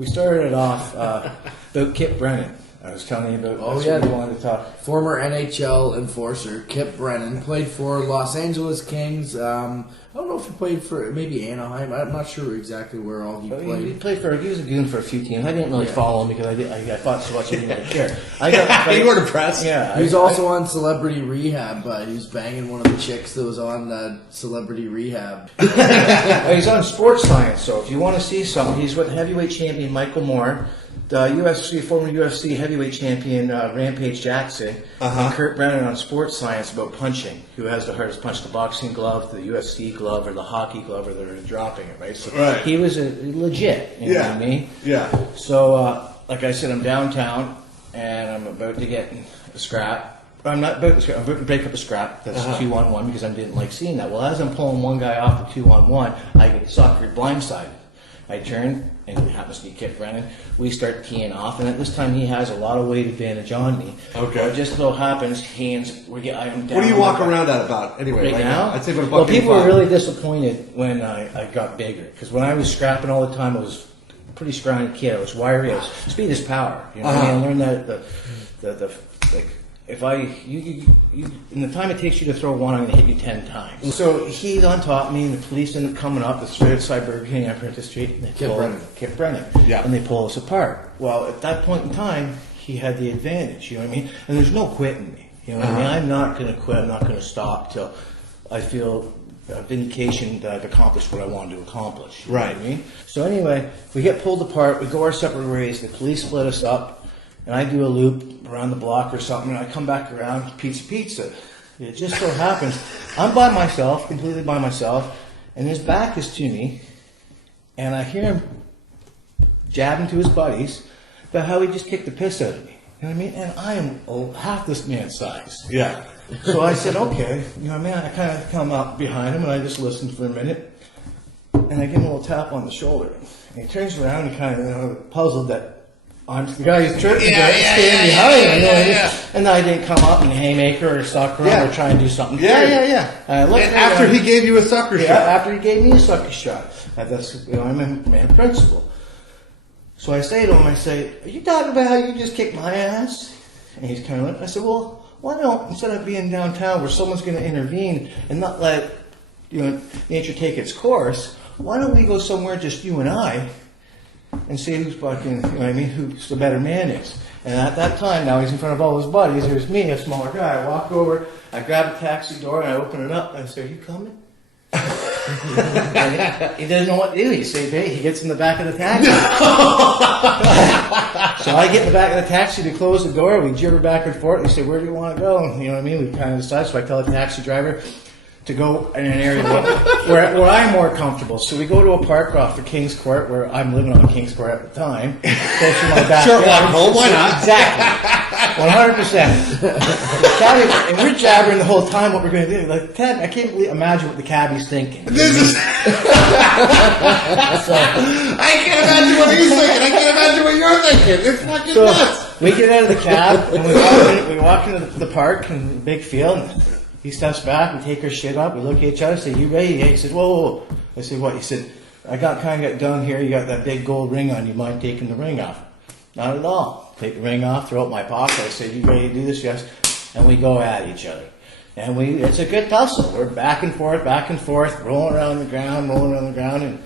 we started it off about Kip Brennan. I was telling you about. Oh yeah, we wanted to talk. Former NHL enforcer Kip Brennan played for Los Angeles Kings. I don't know if he played for maybe Anaheim. I'm not sure exactly where all he played. He was a goon for a few teams. I didn't really follow him because I thought so much I didn't really care. You weren't impressed. Yeah, he was also on Celebrity Rehab, but he was banging one of the chicks that was on Celebrity Rehab. He's on Sports Science, so if you want to see something, he's with heavyweight champion Michael Moore, the former UFC heavyweight champion Rampage Jackson, and Kip Brennan on Sports Science about punching. Who has the hardest punch, the boxing glove, the UFC glove, or the hockey glove, or they're dropping it, right? So he was legit, you know what I mean? Yeah. So, like I said, I'm downtown, and I'm about to get a scrap. I'm not about to scrap. I'm about to break up a scrap that's 2-on-1 because I didn't like seeing that. Well, as I'm pulling one guy off the 2-on-1, I get suckered blindsided. I turn, and it happens to be Kip Brennan. We start teeing off, and at this time he has a lot of weight advantage on me. Okay. Well, it just so happens I'm down. What do you walk around at about anyway? Right now? I'd say about well, people were really disappointed when I got bigger because when I was scrapping all the time, I was a pretty scrawny kid. I was wiry. Speed is power. You know what I mean? I learned that if in the time it takes you to throw one, I'm going to hit you 10 times. So he's on top of me, and the police end up coming up the straight outside Burger King on Prentice Street. And Kip Brennan. Yeah. And they pull us apart. Well, at that point in time, he had the advantage. You know what I mean? And there's no quitting me. You know what I mean? I'm not going to quit. I'm not going to stop till I feel vindication that I've accomplished what I wanted to accomplish. You know what I mean? So anyway, we get pulled apart. We go our separate ways. The police split us up. And I do a loop around the block or something, and I come back around, pizza. It just so happens, I'm by myself, completely by myself, and his back is to me, and I hear him jabbing to his buddies about how he just kicked the piss out of me. You know what I mean? And I am half this man's size. Yeah. So I said, okay. You know what I mean? I kind of come up behind him, and I just listened for a minute, and I give him a little tap on the shoulder. And he turns around and kind of puzzled that I'm the guy who's standing behind him. And I didn't come up and haymaker or sucker him or try and do something. Yeah. After he gave you a sucker shot. After he gave me a sucker shot. That's, I'm a man of principle. So I say to him, are you talking about how you just kicked my ass? And he's kind of like, I said, well, why don't, instead of being downtown where someone's going to intervene and not let nature take its course, why don't we go somewhere just you and I and see who's fucking, you know what I mean, who's the better man is. And at that time, now he's in front of all his buddies, there's me, a smaller guy. I walk over, I grab a taxi door, and I open it up, and I say, are you coming? He doesn't know what to do. He gets in the back of the taxi. So I get in the back of the taxi to close the door, we gibber back and forth, and he said, where do you want to go? And, you know what I mean, we kind of decide, so I tell the taxi driver to go in an area where I'm more comfortable. So we go to a park off the King's Court, where I'm living on the King's Court at the time. Short walk home, why not? Exactly. 100%. And we're jabbering the whole time what we're going to do. Like, I can't imagine what the cabbie's thinking. I can't imagine what he's thinking. I can't imagine what you're thinking. It's fucking nuts. We get out of the cab, and we walk into the park in the big field, and he steps back, we take our shit up, we look at each other, say, you ready? Yeah. He said, whoa. I said, what? He said, I got done here, you got that big gold ring on, you mind taking the ring off? Not at all. Take the ring off, throw it in my pocket. I said, you ready to do this? Yes. And we go at each other. And it's a good tussle. We're back and forth, rolling around the ground, and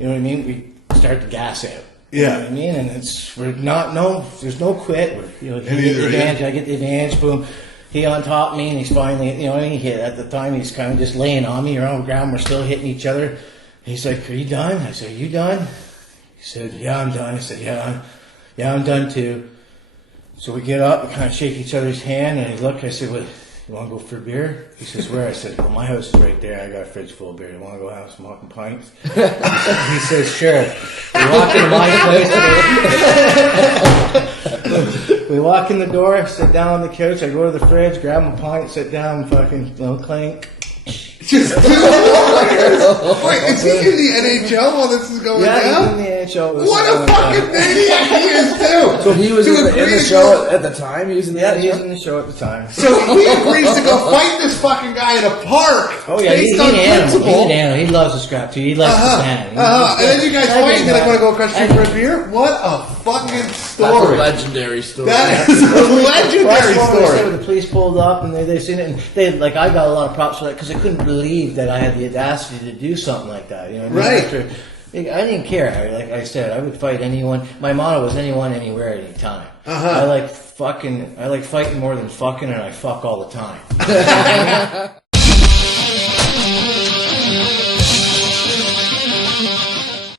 you know what I mean? We start to gas out. You know what I mean? And there's no quit. He get the advantage, I get the advantage, boom. He on top of me, and he's finally, you know what I mean? At the time, he's kind of just laying on me. You're on the ground, we're still hitting each other. He's like, are you done? I said, are you done? He said, yeah, I'm done. I said, yeah, I'm done too. So we get up, we kind of shake each other's hand, and he looked, I said, what, you want to go for a beer? He says, where? I said, well, my house is right there. I got a fridge full of beer. You want to go have some fucking pints? He says, sure. We walk into my place. We walk in the door, sit down on the couch. I go to the fridge, grab my pint, sit down, fucking, clank. Just 2 lawyers. Wait, is he in the NHL while this is going Yeah, down? he's in the NHL. What a fucking maniac he is too. So he was To in agree the to show go- at the time. He was in the Yeah, he NHL? was in the show at the time. So he agrees to go fight this fucking guy in a park. Oh yeah, he's based an on animal. principle. He's an animal. He loves to scrap too. He likes to ban. And then you guys fight, and then I want to go across the street for a beer. What a fucking That's a story! legendary story. That is a legendary That's what they said story. when the police pulled up and they seen it, and they like I got a lot of props for that because I couldn't believe that I had the audacity to do something like that. You know, what I mean? Right. After, I didn't care. Like I said, I would fight anyone. My motto was anyone, anywhere, anytime. I like fighting more than fucking, and I fuck all the time.